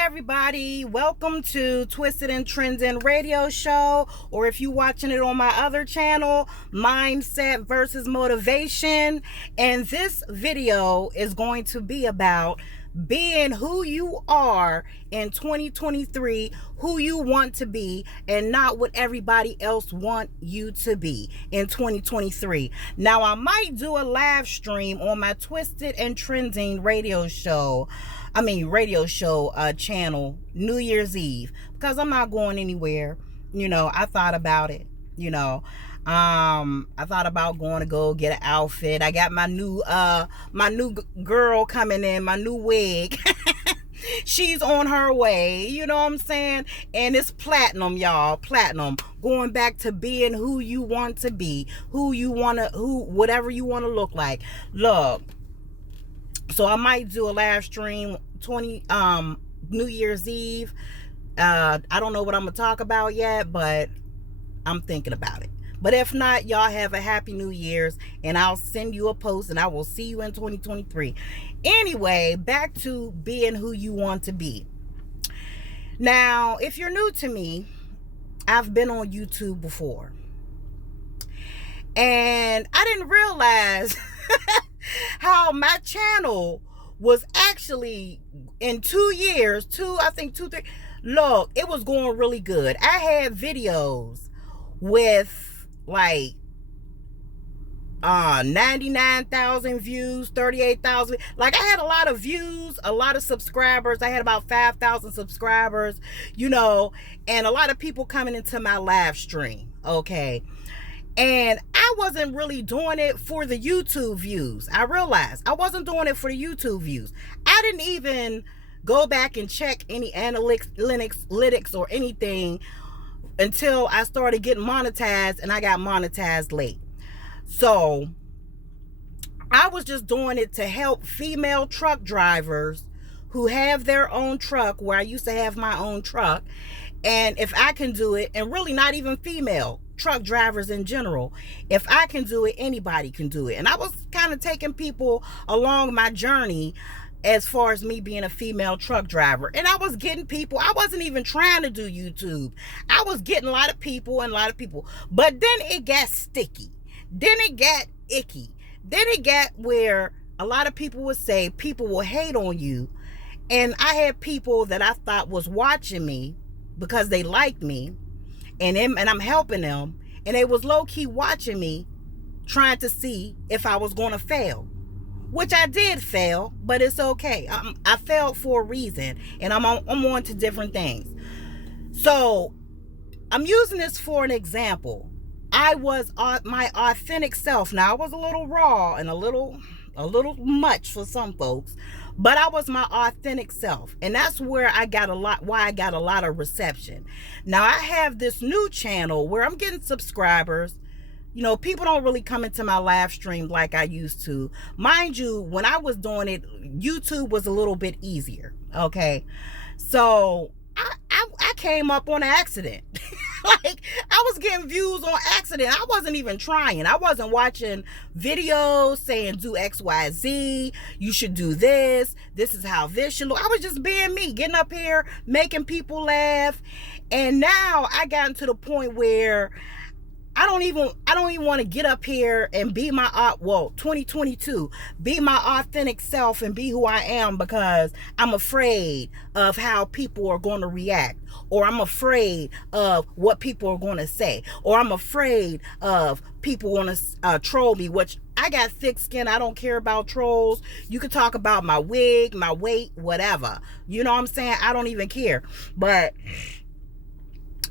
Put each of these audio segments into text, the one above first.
everybody, welcome to Twisted and Trending Radio Show, or if you're watching it on my other channel, Mindset versus Motivation. And this video is going to be about being who you are in 2023, who you want to be, and not what everybody else want you to be in 2023. Now, I might do a live stream on my Twisted and Trending radio show channel New Year's Eve, because I'm not going anywhere. I thought about it. I thought about going to go get an outfit. I got my new girl coming in, my new wig. She's on her way, you know what I'm saying? And it's platinum, y'all. Platinum. Going back to being who you want to be, whatever you want to look like. Look. So I might do a live stream New Year's Eve. I don't know what I'm gonna talk about yet, but I'm thinking about it. But if not, y'all have a happy New Year's, and I'll send you a post, and I will see you in 2023. Anyway, back to being who you want to be. Now, if you're new to me, I've been on YouTube before, and I didn't realize how my channel was actually in 2 years, two, three. Look, it was going really good. I had videos with like 99,000 views, 38,000. Like, I had a lot of views, a lot of subscribers. I had about 5,000 subscribers, and a lot of people coming into my live stream. Okay. And I wasn't really doing it for the YouTube views. I realized I wasn't doing it for the YouTube views. I didn't even go back and check any analytics or anything until I started getting monetized, and I got monetized late. So I was just doing it to help female truck drivers who have their own truck, where I used to have my own truck. And if I can do it, and really not even female truck drivers in general, if I can do it, anybody can do it. And I was kind of taking people along my journey as far as me being a female truck driver. And I was getting people. I wasn't even trying to do YouTube. I was getting a lot of people. But then it got sticky. Then it got icky. Then it got where a lot of people would say people will hate on you. And I had people that I thought was watching me because they liked me, and I'm helping them, and they was low-key watching me, trying to see if I was going to fail, which I did fail, but it's okay. I failed for a reason, and I'm on to different things. So I'm using this for an example. I was my authentic self. Now, I was a little raw and a little much for some folks, but I was my authentic self. And that's where why I got a lot of reception. Now, I have this new channel where I'm getting subscribers. People don't really come into my live stream like I used to. Mind you, when I was doing it, YouTube was a little bit easier. Okay. So I came up on accident. Like, I was getting views on accident. I wasn't even trying. I wasn't watching videos saying do X, Y, Z. You should do this. This is how this should look. I was just being me, getting up here, making people laugh. And now I gotten to the point where I don't even want to get up here and be 2022, be my authentic self and be who I am, because I'm afraid of how people are going to react, or I'm afraid of what people are going to say, or I'm afraid of people want to troll me, which I got thick skin. I don't care about trolls. You can talk about my wig, my weight, whatever. You know what I'm saying? I don't even care. But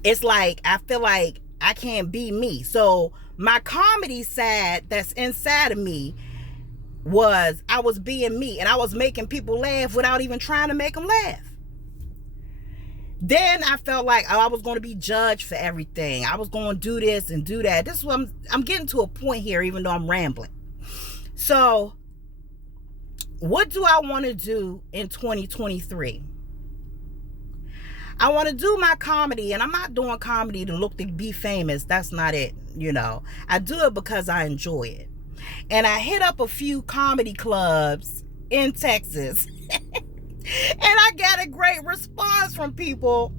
it's like, I feel like I can't be me. So my comedy side that's inside of me I was being me, and I was making people laugh without even trying to make them laugh. Then I felt like I was going to be judged for everything. I was going to do this and do that. This is what I'm getting to a point here, even though I'm rambling. So what do I want to do in 2023? I want to do my comedy, and I'm not doing comedy to be famous. That's not it. I do it because I enjoy it. And I hit up a few comedy clubs in Texas And I got a great response from people,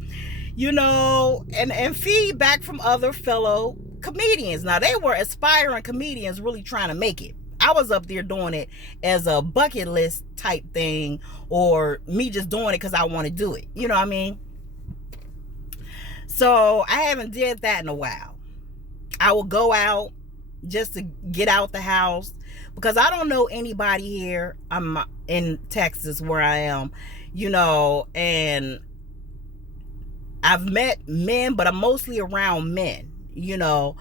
you know, and feedback from other fellow comedians. Now, they were aspiring comedians really trying to make it. I was up there doing it as a bucket list type thing, or me just doing it because I want to do it. You know what I mean? So I haven't did that in a while. I will go out just to get out the house, because I don't know anybody here. I'm in Texas where I am, you know, and I've met men, but I'm mostly around men, you know,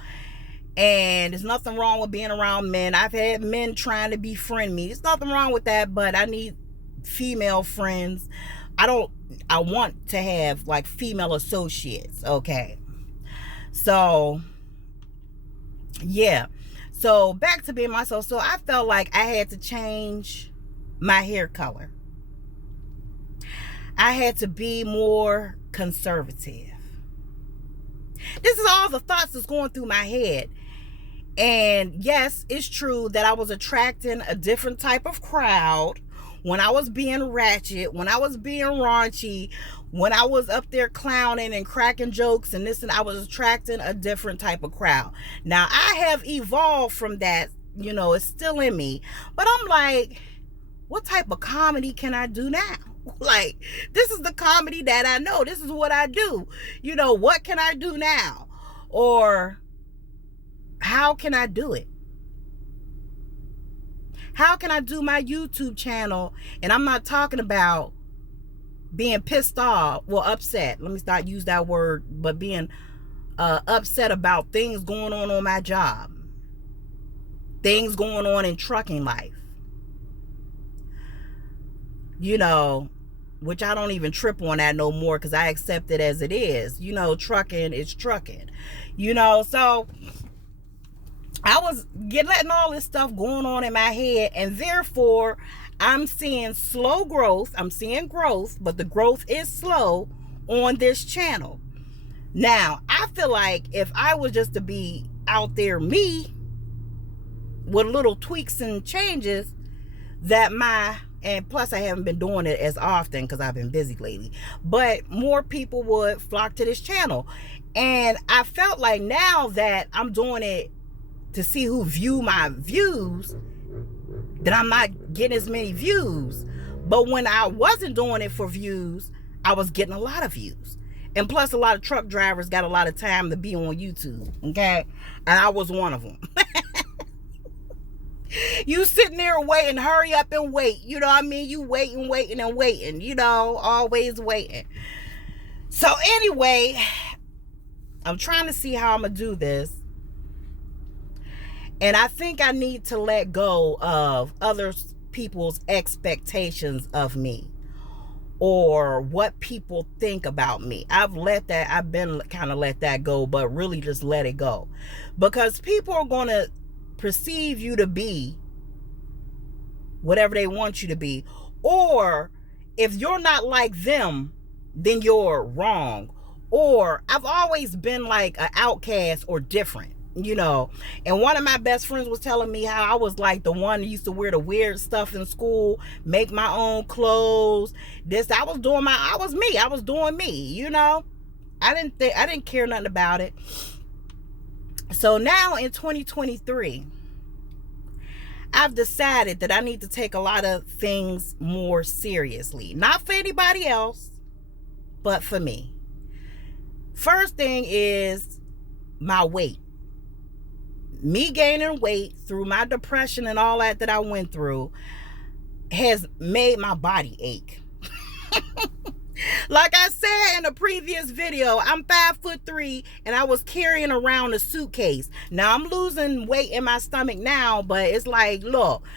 and there's nothing wrong with being around men. I've had men trying to befriend me. There's nothing wrong with that, but I need female friends. I want to have like female associates. Okay. So, yeah. So back to being myself. So I felt like I had to change my hair color. I had to be more conservative. This is all the thoughts that's going through my head. And yes, it's true that I was attracting a different type of crowd when I was being ratchet, when I was being raunchy, when I was up there clowning and cracking jokes and this, and I was attracting a different type of crowd. Now, I have evolved from that, you know, it's still in me, but I'm like, what type of comedy can I do now? Like, this is the comedy that I know. This is what I do. You know, what can I do now? Or how can I do it? How can I do my YouTube channel? And I'm not talking about being pissed off, well, upset. Let me not use that word, but being upset about things going on my job, things going on in trucking life, you know, which I don't even trip on that no more, because I accept it as it is. You know, trucking is trucking, you know. So I was letting all this stuff going on in my head, and therefore I'm seeing slow growth. I'm seeing growth, but the growth is slow on this channel. Now, I feel like if I was just to be out there me with little tweaks and changes, that and plus I haven't been doing it as often because I've been busy lately, but more people would flock to this channel. And I felt like now that I'm doing it to see who view my views, that I'm not getting as many views. But when I wasn't doing it for views, I was getting a lot of views. And plus, a lot of truck drivers got a lot of time to be on YouTube, okay? And I was one of them. You sitting there waiting, hurry up and wait. You know what I mean? You waiting, you know, always waiting. So anyway, I'm trying to see how I'm going to do this. And I think I need to let go of other people's expectations of me, or what people think about me. I've been kind of let that go, but really just let it go. Because people are going to perceive you to be whatever they want you to be. Or if you're not like them, then you're wrong. Or I've always been like an outcast or different, you know. And one of my best friends was telling me how I was like the one that used to wear the weird stuff in school, make my own clothes. I was me. I was doing me, you know. I didn't care nothing about it. So now in 2023, I've decided that I need to take a lot of things more seriously. Not for anybody else, but for me. First thing is my weight. Me gaining weight through my depression and all that I went through has made my body ache. Like I said in a previous video, I'm 5'3" and I was carrying around a suitcase. Now I'm losing weight in my stomach now, but it's like, look,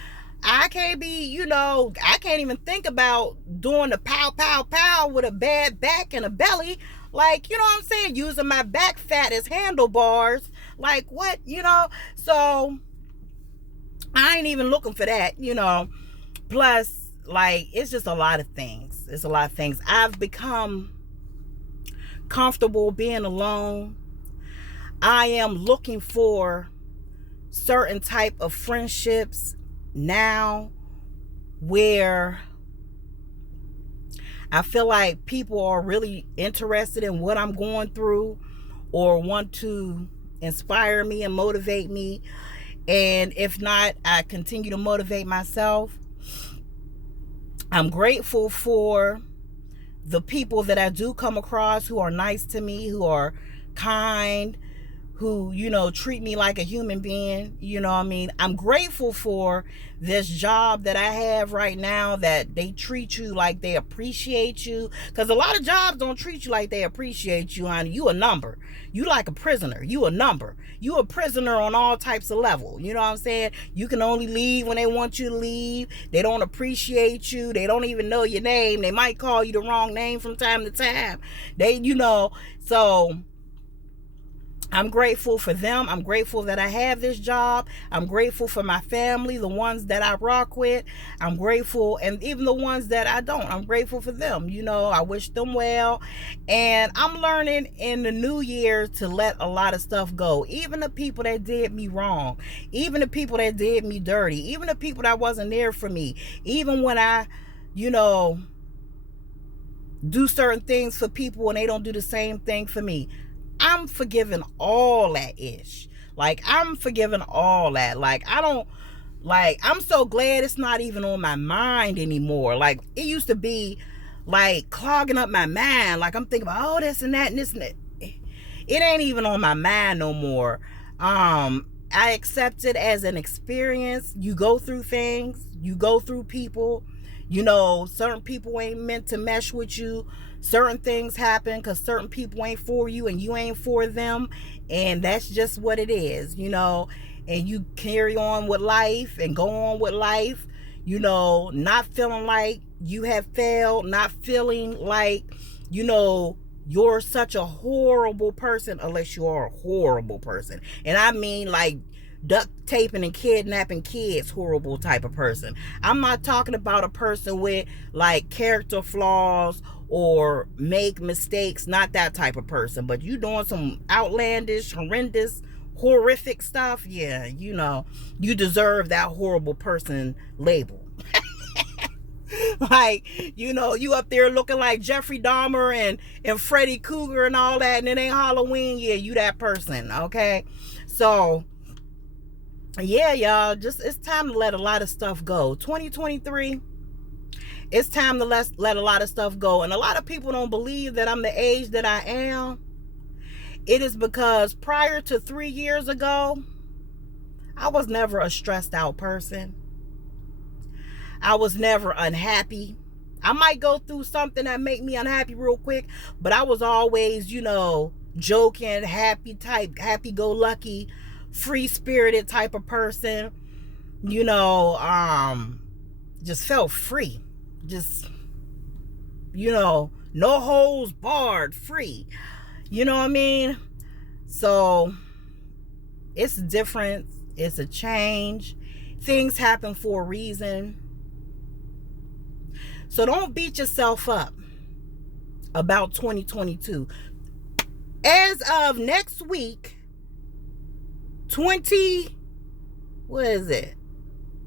I can't be, you know, I can't even think about doing the pow, pow, pow with a bad back and a belly. Like, you know what I'm saying? Using my back fat as handlebars. Like, what, you know? So I ain't even looking for that, you know. Plus, like, it's just a lot of things. It's a lot of things. I've become comfortable being alone. I am looking for certain type of friendships now where I feel like people are really interested in what I'm going through or want to inspire me and motivate me. And if not, I continue to motivate myself. I'm grateful for the people that I do come across who are nice to me, who are kind, who, treat me like a human being. You know what I mean? I'm grateful for this job that I have right now, that they treat you like they appreciate you. Because a lot of jobs don't treat you like they appreciate you, honey. You a number. You like a prisoner. You a number. You a prisoner on all types of level. You know what I'm saying? You can only leave when they want you to leave. They don't appreciate you. They don't even know your name. They might call you the wrong name from time to time. So I'm grateful for them. I'm grateful that I have this job. I'm grateful for my family, the ones that I rock with. I'm grateful, and even the ones that I don't, I'm grateful for them. I wish them well. And I'm learning in the new year to let a lot of stuff go. Even the people that did me wrong, even the people that did me dirty, even the people that wasn't there for me, even when I, do certain things for people and they don't do the same thing for me. I'm forgiving all that ish. I'm forgiving all that. I'm so glad it's not even on my mind anymore. It used to be clogging up my mind. I'm thinking about, oh, this and that and this and that. It ain't even on my mind no more. I accept it as an experience. You go through things. You go through people. Certain people ain't meant to mesh with you. Certain things happen because certain people ain't for you and you ain't for them. And that's just what it is, and you carry on with life and go on with life, not feeling like you have failed, not feeling like, you're such a horrible person, unless you are a horrible person. And I mean duct taping and kidnapping kids, horrible type of person. I'm not talking about a person with character flaws or make mistakes, not that type of person. But you doing some outlandish, horrendous, horrific stuff, yeah, you deserve that horrible person label. You up there looking like Jeffrey Dahmer and Freddy Krueger and all that, and it ain't Halloween, yeah, you that person, okay? So yeah, y'all, it's time to let a lot of stuff go. 2023, it's time to let a lot of stuff go. And a lot of people don't believe that I'm the age that I am. It is because prior to 3 years ago, I was never a stressed out person. I was never unhappy. I might go through something that make me unhappy real quick, but I was always, joking, happy-go-lucky, free-spirited type of person. Just felt free. Just, no holes barred, free. You know what I mean? So it's different. It's a change. Things happen for a reason. So don't beat yourself up about 2022. As of next week,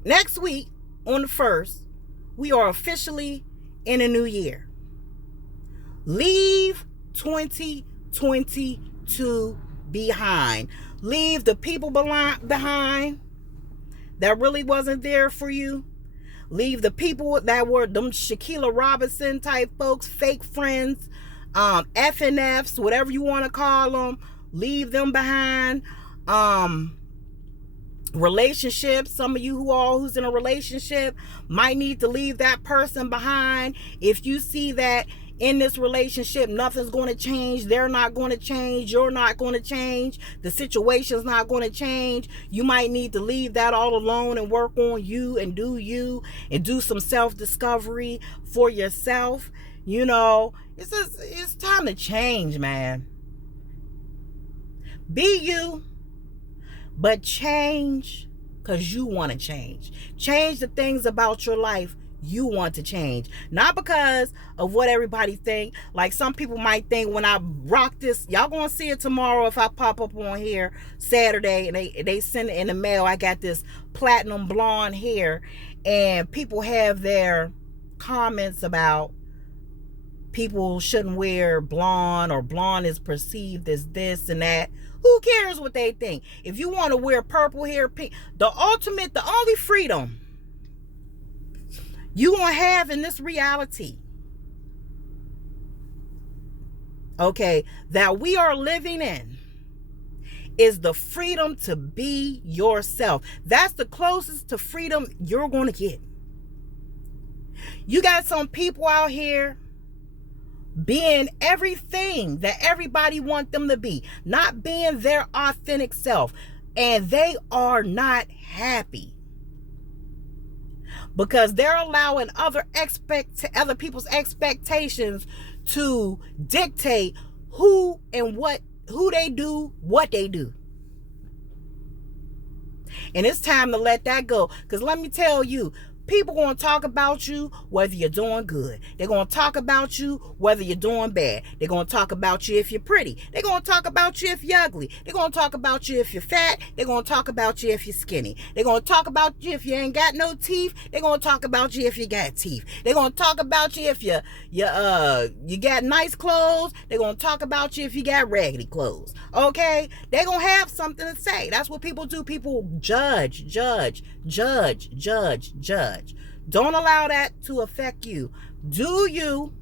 next week on the 1st, we are officially in a new year. Leave 2022 behind. Leave the people behind that really wasn't there for you. Leave the people that were them Shaquilla Robinson type folks, fake friends, FNFs, whatever you want to call them. Leave them behind. Relationships, some of you who's in a relationship might need to leave that person behind. If you see that in this relationship nothing's going to change, they're not going to change, you're not going to change, the situation's not going to change, you might need to leave that all alone and work on you and do some self-discovery for yourself. It's time to change, man. Be you, but change because you want to change. Change the things about your life you want to change, not because of what everybody think. Some people might think when I rock this, y'all gonna see it tomorrow if I pop up on here Saturday and they send it in the mail. I got this platinum blonde hair, and people have their comments about people shouldn't wear blonde, or blonde is perceived as this and that. Who cares what they think? If you want to wear purple hair, pink, the only freedom you gonna have in this reality, okay, that we are living in, is the freedom to be yourself. That's the closest to freedom you're going to get. You got some people out here being everything that everybody wants them to be, not being their authentic self, and they are not happy because they're allowing other people's expectations to dictate who they do, what they do. And it's time to let that go. Because let me tell you, people going to talk about you whether you're doing good. They're going to talk about you whether you're doing bad. They're going to talk about you if you're pretty. They're going to talk about you if you're ugly. They're going to talk about you if you're fat. They're going to talk about you if you're skinny. They're going to talk about you if you ain't got no teeth. They're going to talk about you if you got teeth. They're going to talk about you if you got nice clothes. They're going to talk about you if you got raggedy clothes. Okay? They're going to have something to say. That's what people do. People judge. Don't allow that to affect you. Do you.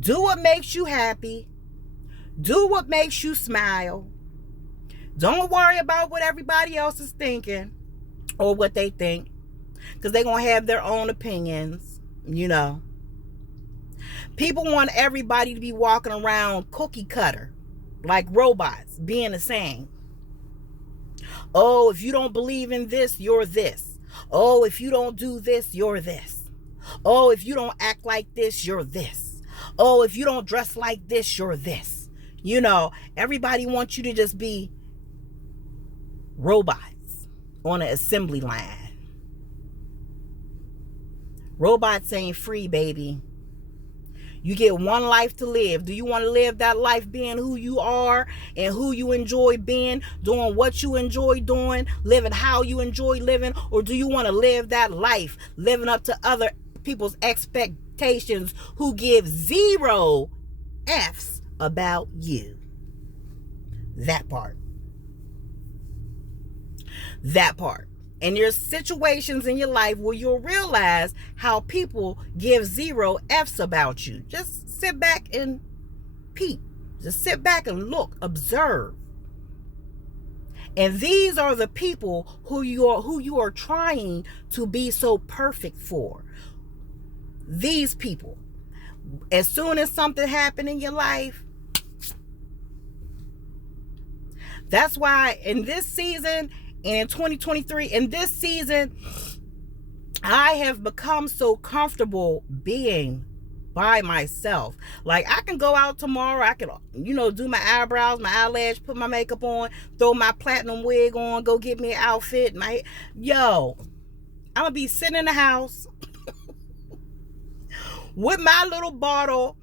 Do what makes you happy. Do what makes you smile. Don't worry about what everybody else is thinking or what they think, because they're going to have their own opinions, you know. People want everybody to be walking around cookie cutter, like robots, being the same. Oh, if you don't believe in this, you're this. Oh, if you don't do this, you're this. Oh, if you don't act like this, you're this. Oh, if you don't dress like this, you're this. You know, everybody wants you to just be robots on an assembly line. Robots ain't free, baby. You get one life to live. Do you want to live that life being who you are and who you enjoy being, doing what you enjoy doing, living how you enjoy living? Or do you want to live that life living up to other people's expectations who give 0 F's about you? That part. That part. And there's situations in your life where you'll realize how people give 0 F's about you. Just sit back and peep. Just sit back and look, observe. And these are the people who you are trying to be so perfect for. These people. As soon as something happened in your life, that's why in this season, and in 2023, in this season, I have become so comfortable being by myself. Like, I can go out tomorrow, I can, do my eyebrows, my eyelash, put my makeup on, throw my platinum wig on, go get me an outfit. I'm gonna be sitting in the house with my little bottle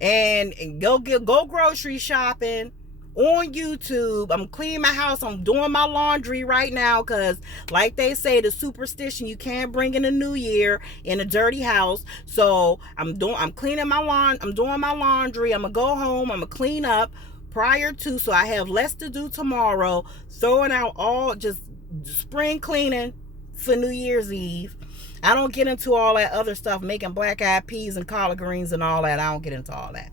and go grocery shopping. On YouTube, I'm cleaning my house. I'm doing my laundry right now because, like they say, the superstition, you can't bring in the new year in a dirty house. So I'm cleaning my lawn. I'm doing my laundry. I'm gonna go home. I'm gonna clean up prior to, so I have less to do tomorrow. Throwing out all just spring cleaning for New Year's Eve. I don't get into all that other stuff, making black eyed peas and collard greens and all that. I don't get into all that.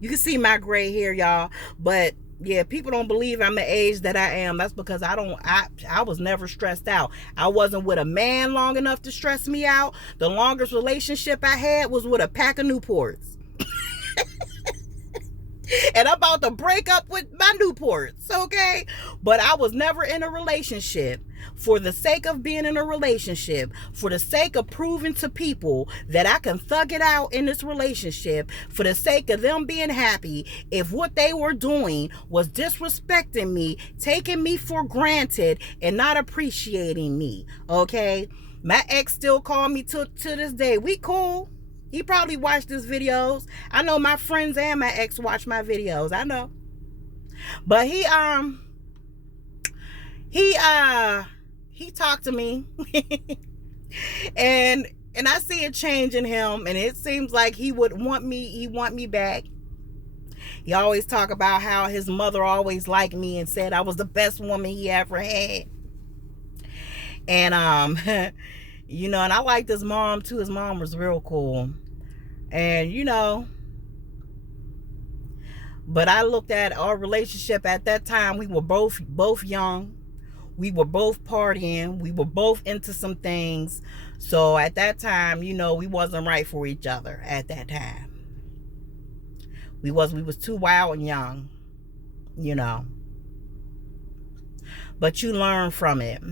You can see my gray hair, y'all. But yeah, people don't believe I'm the age that I am. That's because I was never stressed out. I wasn't with a man long enough to stress me out. The longest relationship I had was with a pack of Newports. And I'm about to break up with my Newports, okay? But I was never in a relationship for the sake of being in a relationship, for the sake of proving to people that I can thug it out in this relationship, for the sake of them being happy. If what they were doing was disrespecting me, taking me for granted, and not appreciating me, okay? My ex still call me to this day. We cool. He probably watched his videos. I know my friends and my ex watch my videos. I know. But he talked to me. And And I see a change in him, and it seems like he want me back. He always talk about how his mother always liked me and said I was the best woman he ever had. And you know, and I liked his mom too. His mom was real cool. And you know, but I looked at our relationship at that time. We were both young. We were both partying. We were both into some things. So at that time, you know, we wasn't right for each other at that time. We was too wild and young, you know. But you learn from it.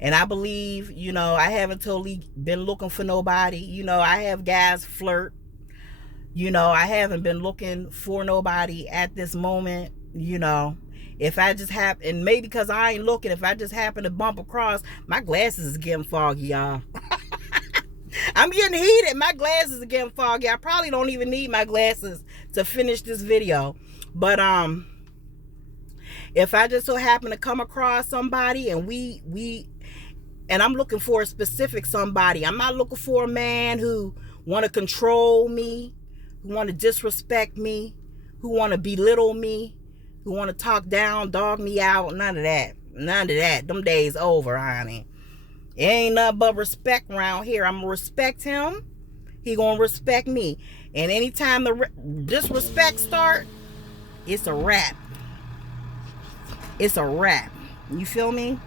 And I believe, you know, I haven't totally been looking for nobody. You know, I have guys flirt. You know, I haven't been looking for nobody at this moment, you know. If I just happen, and maybe because I ain't looking, if I just happen to bump across, my glasses is getting foggy, y'all. I'm getting heated. My glasses are getting foggy. I probably don't even need my glasses to finish this video. But if I just so happen to come across somebody and and I'm looking for a specific somebody. I'm not looking for a man who want to control me, who want to disrespect me, who want to belittle me, who want to talk down, dog me out. None of that. None of that. Them days over, honey. It ain't nothing but respect around here. I'm gonna respect him. He gonna respect me. And anytime the disrespect start, it's a wrap. It's a wrap. You feel me?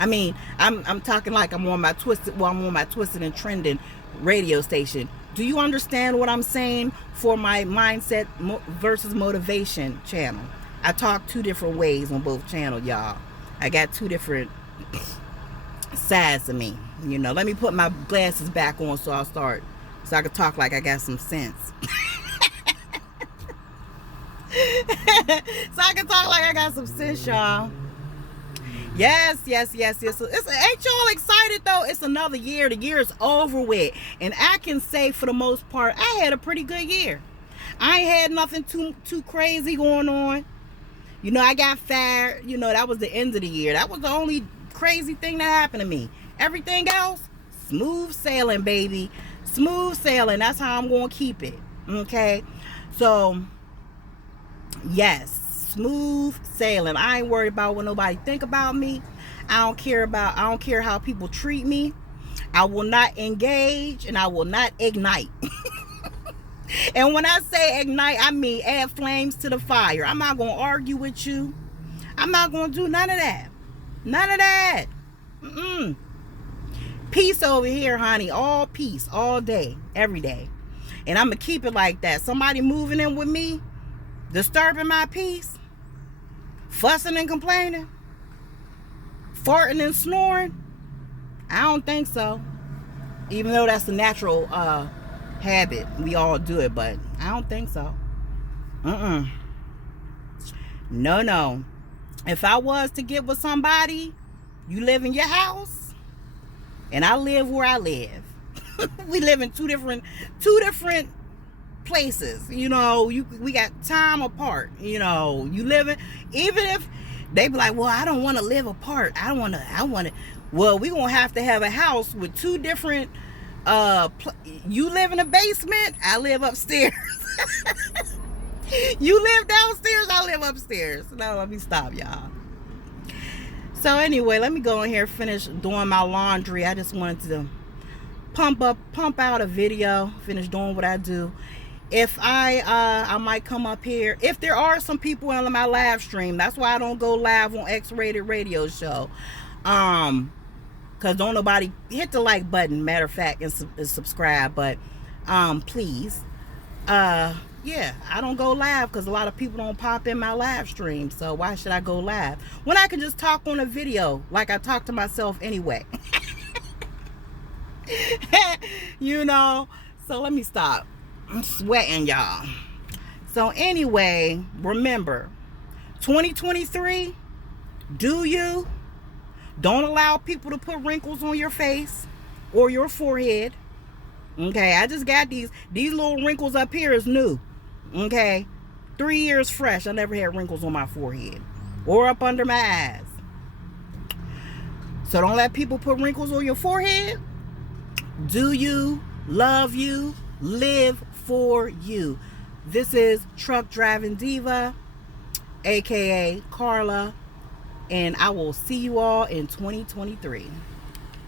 I mean, I'm talking like I'm on my Twisted and Trending radio station. Do you understand what I'm saying for my mindset versus motivation channel? I talk two different ways on both channels, y'all. I got two different sides of me. You know, let me put my glasses back on so I can talk like I got some sense. So I can talk like I got some sense, y'all. Yes. Ain't y'all excited though? It's another year. The year is over with. And I can say for the most part, I had a pretty good year. I ain't had nothing too crazy going on. You know, I got fired. You know, that was the end of the year. That was the only crazy thing that happened to me. Everything else, smooth sailing, baby. Smooth sailing. That's how I'm going to keep it. Okay? So, yes. Smooth sailing. I ain't worried about what nobody think about me. I don't care how people treat me. I will not engage and I will not ignite. And when I say ignite, I mean add flames to the fire. I'm not going to argue with you. I'm not going to do none of that. None of that. Peace over here, honey. All peace, all day, every day. And I'm going to keep it like that. Somebody moving in with me, disturbing my peace, fussing and complaining, farting and snoring, I don't think so. Even though that's a natural habit, we all do it, but I don't think so. No. If I was to get with somebody, you live in your house and I live where I live. We live in two different places. You know, we got time apart. You know, you live in, even if they be like, well, I don't want to live apart. I want to. Well, we gonna have to have a house with two different. You live in a basement. I live upstairs. You live downstairs. I live upstairs. No, let me stop, y'all. So anyway, let me go in here and finish doing my laundry. I just wanted to pump out a video, finish doing what I do. If I might come up here, if there are some people on my live stream. That's why I don't go live on X-Rated Radio Show, because don't nobody hit the like button, matter of fact, and subscribe. But please, yeah, I don't go live because a lot of people don't pop in my live stream. So why should I go live when I can just talk on a video like I talk to myself anyway? You know. So let me stop. I'm sweating, y'all. So anyway, remember, 2023, do you? Don't allow people to put wrinkles on your face or your forehead. Okay, I just got these little wrinkles up here is new. Okay, 3 years fresh. I never had wrinkles on my forehead or up under my eyes. So don't let people put wrinkles on your forehead Do you, love you, live for you. This is Truck Driving Diva, aka Carla, and I will see you all in 2023.